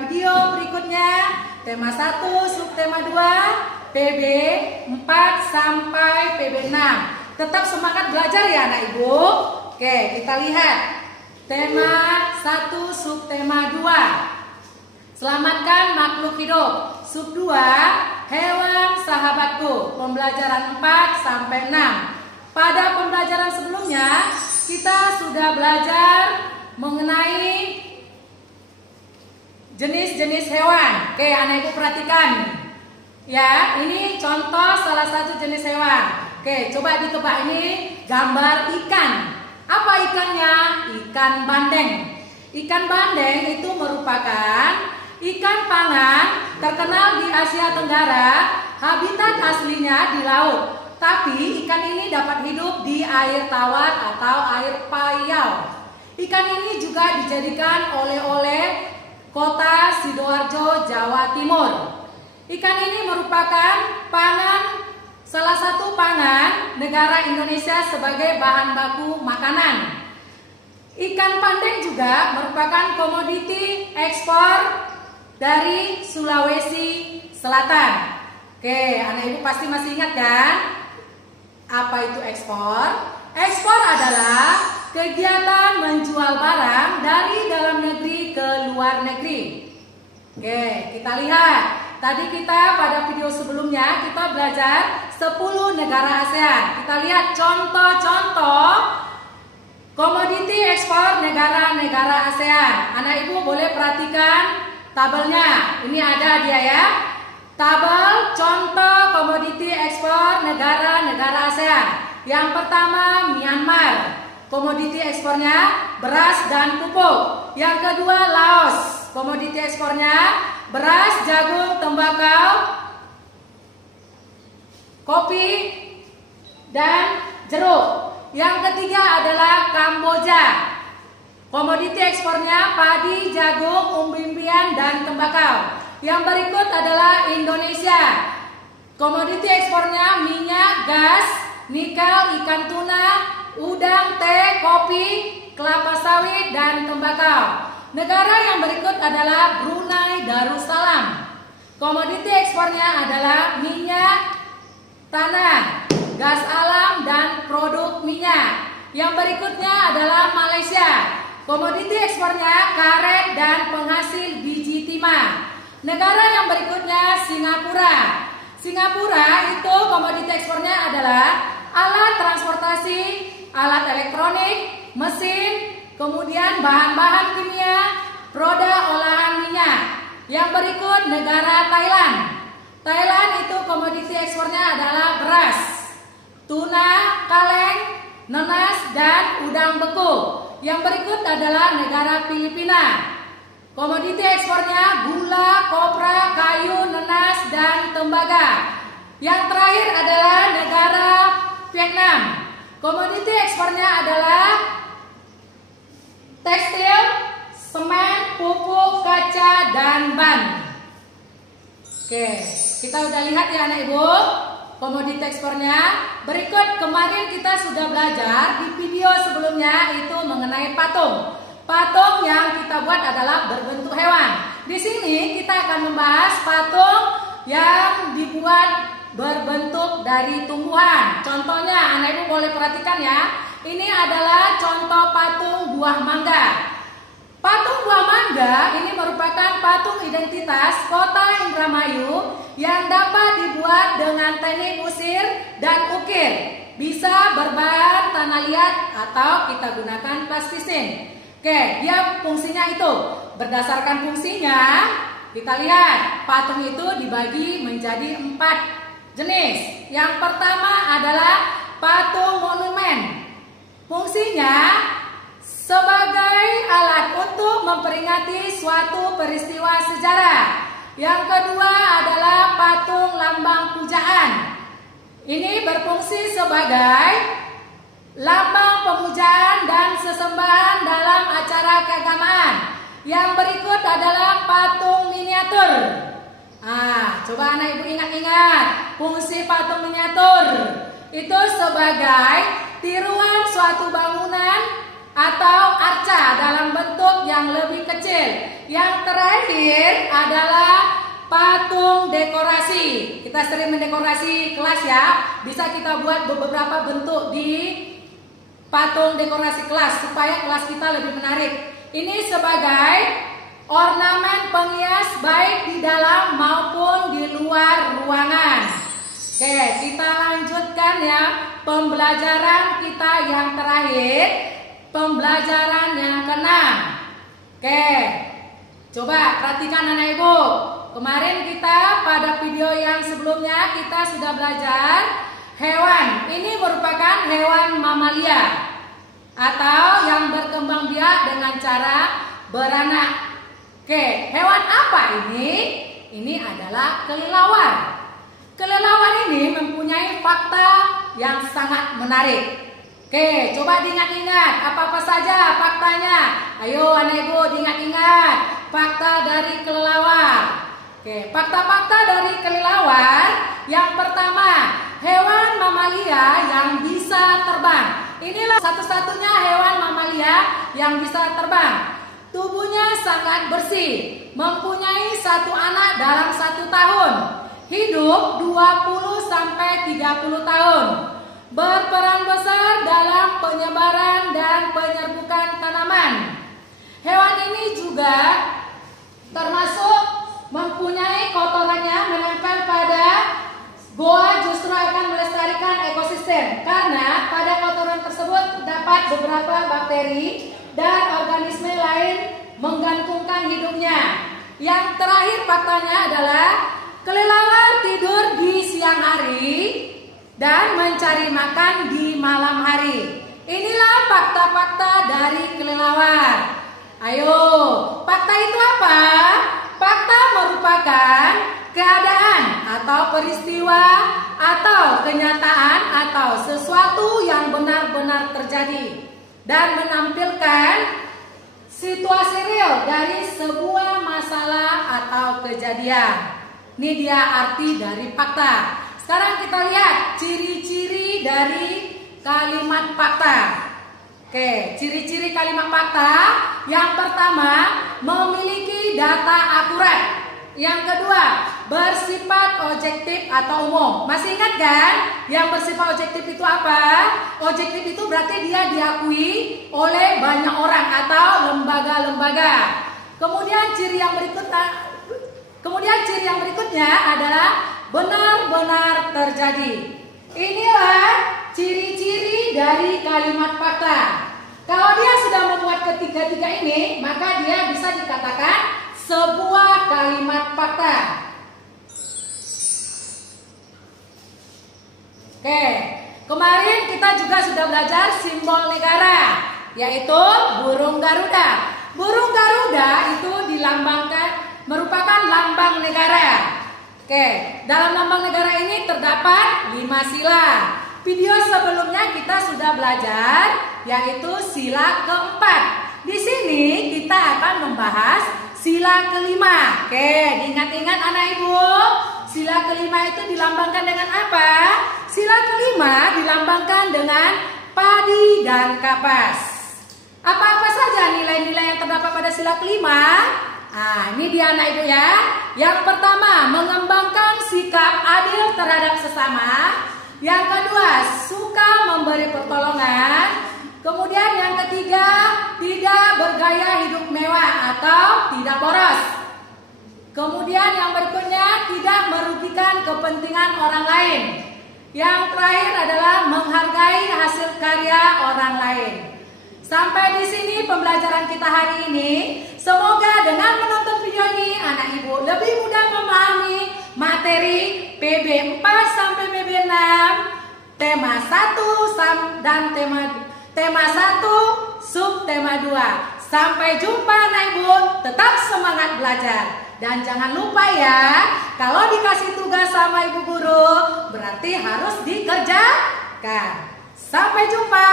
pada video berikutnya. Tema 1, subtema 2, PB 4 sampai PB 6. Tetap semangat belajar ya anak ibu. Oke, kita lihat tema 1, subtema 2, selamatkan makhluk hidup. Sub 2, hewan sahabatku. Pembelajaran 4 sampai 6. Pada pembelajaran sebelumnya kita sudah belajar mengenai jenis-jenis hewan. Oke, anak ibu perhatikan. Ya, ini contoh salah satu jenis hewan. Oke, coba ditebak, ini gambar ikan. Apa ikannya? Ikan bandeng. Ikan bandeng itu merupakan ikan pangan terkenal di Asia Tenggara. Habitat aslinya di laut. Tapi ikan ini dapat hidup di air tawar atau air payau. Ikan ini juga dijadikan oleh-oleh Kota Sidoarjo, Jawa Timur. Ikan ini merupakan salah satu pangan negara Indonesia sebagai bahan baku makanan. Ikan bandeng juga merupakan komoditi ekspor dari Sulawesi Selatan. Oke, anak ibu pasti masih ingat kan? Apa itu ekspor? Ekspor adalah kegiatan menjual barang dari dalam negeri ke luar negeri. Oke, kita lihat. Tadi kita pada video sebelumnya kita belajar 10 negara ASEAN. Kita lihat contoh-contoh komoditi ekspor negara-negara ASEAN. Anak ibu boleh perhatikan tabelnya. Ini ada dia ya. Tabel contoh komoditi ekspor negara-negara ASEAN. Yang pertama Myanmar. Komoditi ekspornya beras dan pupuk. Yang kedua Laos. Komoditi ekspornya beras, jagung, tembakau, kopi, dan jeruk. Yang ketiga adalah Kamboja. Komoditi ekspornya padi, jagung, umbi-umbian, dan tembakau. Yang berikut adalah Indonesia. Komoditi ekspornya minyak, gas, nikel, ikan tuna, udang, teh, kopi, kelapa sawit, dan tembakau. Negara yang berikut adalah Brunei Darussalam. Komoditi ekspornya adalah minyak tanah, gas alam, dan produk minyak. Yang berikutnya adalah Malaysia. Komoditi ekspornya karet dan penghasil biji timah. Negara yang berikutnya Singapura. Singapura itu komoditi ekspornya adalah alat transportasi, alat elektronik, mesin, kemudian bahan-bahan kimia, produk olahan minyak. Yang berikut negara Thailand. Thailand itu komoditi ekspornya adalah beras, tuna, kaleng, nanas, dan udang beku. Yang berikut adalah negara Filipina. Komoditi ekspornya gula, kopra, kayu, nanas, dan tembaga. Yang terakhir adalah negara Vietnam. Komoditi ekspornya adalah tekstil, semen, pupuk, kaca, dan ban. Oke, kita udah lihat ya anak ibu komoditi ekspornya. Berikut kemarin kita sudah belajar di video sebelumnya itu mengenai patung. Patung yang kita buat adalah berbentuk hewan. Di sini kita akan membahas patung yang dibuat berbentuk dari tumbuhan. Contohnya anak ibu boleh perhatikan ya. Ini adalah contoh patung buah mangga. Patung buah mangga ini merupakan patung identitas kota Indramayu yang dapat dibuat dengan teknik usir dan ukir. Bisa berbahan tanah liat atau kita gunakan plastisin. Oke, dia fungsinya itu. Berdasarkan fungsinya, kita lihat patung itu dibagi menjadi 4 jenis. Yang pertama adalah patung monumen. Fungsinya sebagai alat untuk memperingati suatu peristiwa sejarah. Yang kedua adalah patung lambang pujaan. Ini berfungsi sebagai lambang pemujaan dan sesembahan dalam acara keagamaan. Yang berikut adalah patung miniatur. Coba anak ibu ingat-ingat fungsi patung miniatur. Itu sebagai tiruan suatu bangunan atau arca dalam bentuk yang lebih kecil. Yang terakhir adalah patung dekorasi. Kita sering mendekorasi kelas ya. Bisa kita buat beberapa bentuk di patung dekorasi kelas supaya kelas kita lebih menarik. Ini sebagai ornamen penghias baik di dalam maupun di luar ruangan. Oke, kita lanjutkan ya pembelajaran kita yang terakhir, pembelajaran yang ke-6. Oke, coba perhatikan anak ibu. Kemarin kita pada video yang sebelumnya kita sudah belajar hewan. Ini merupakan hewan mamalia atau yang berkembang biak dengan cara beranak. Oke, hewan apa ini? Ini adalah kelelawar. Kelelawar ini mempunyai fakta yang sangat menarik. Oke, coba diingat-ingat apa-apa saja faktanya. Ayo anak ibu diingat-ingat fakta dari kelelawar. Oke, fakta-fakta dari kelelawar. Yang pertama, hewan mamalia yang bisa terbang. Inilah satu-satunya hewan mamalia yang bisa terbang. Tubuhnya sangat bersih, mempunyai satu anak dalam 1 tahun. Hidup 20 sampai 30 tahun. Berperan besar dalam penyebaran dan penyerbukan tanaman. Hewan ini juga termasuk mempunyai kotorannya menempel pada goa, justru akan melestarikan ekosistem karena pada kotoran tersebut terdapat beberapa bakteri dan organisme lain menggantungkan hidupnya. Yang terakhir faktanya adalah kelelawar tidur di siang hari dan mencari makan di malam hari. Inilah fakta-fakta dari kelelawar. Ayo, fakta itu apa? Fakta merupakan keadaan atau peristiwa atau kenyataan atau sesuatu yang benar-benar terjadi dan menampilkan situasi real dari sebuah masalah atau kejadian. Ini dia arti dari fakta. Sekarang kita lihat ciri-ciri dari kalimat fakta. Oke, ciri-ciri kalimat fakta. Yang pertama, memiliki data akurat. Yang kedua, bersifat objektif atau umum. Masih ingat kan? Yang bersifat objektif itu apa? Objektif itu berarti dia diakui oleh banyak orang atau lembaga-lembaga. Kemudian ciri yang berikutnya adalah benar-benar terjadi. Inilah ciri-ciri dari kalimat fakta. Kalau dia sudah membuat ketiga-tiga ini, maka dia bisa dikatakan sebuah kalimat fakta. Oke, kemarin kita juga sudah belajar simbol negara, yaitu burung Garuda. Burung Garuda itu dilambangkan merupakan lambang negara. Oke, dalam lambang negara ini terdapat 5 sila. Video sebelumnya kita sudah belajar, yaitu sila keempat. Di sini kita akan membahas sila kelima. Oke, diingat-ingat anak ibu. Sila kelima itu dilambangkan dengan apa? Sila kelima dilambangkan dengan padi dan kapas. Apa-apa saja nilai-nilai yang terdapat pada sila kelima? Nah, ini dia anak ibu ya. Yang pertama, mengembangkan sikap adil terhadap sesama. Yang kedua, suka memberi pertolongan. Kemudian yang ketiga, tidak bergaya hidup mewah atau tidak boros. Kemudian yang berikutnya, tidak merugikan kepentingan orang lain. Yang terakhir adalah menghargai hasil karya orang lain. Sampai di sini pembelajaran kita hari ini. Semoga dengan menonton video ini anak ibu lebih mudah memahami materi PB 4 sampai PB 6, tema 1 dan tema 1 sub tema 2. Sampai jumpa anak ibu, tetap semangat belajar. Dan jangan lupa ya, kalau dikasih tugas sama ibu guru berarti harus dikerjakan. Sampai jumpa.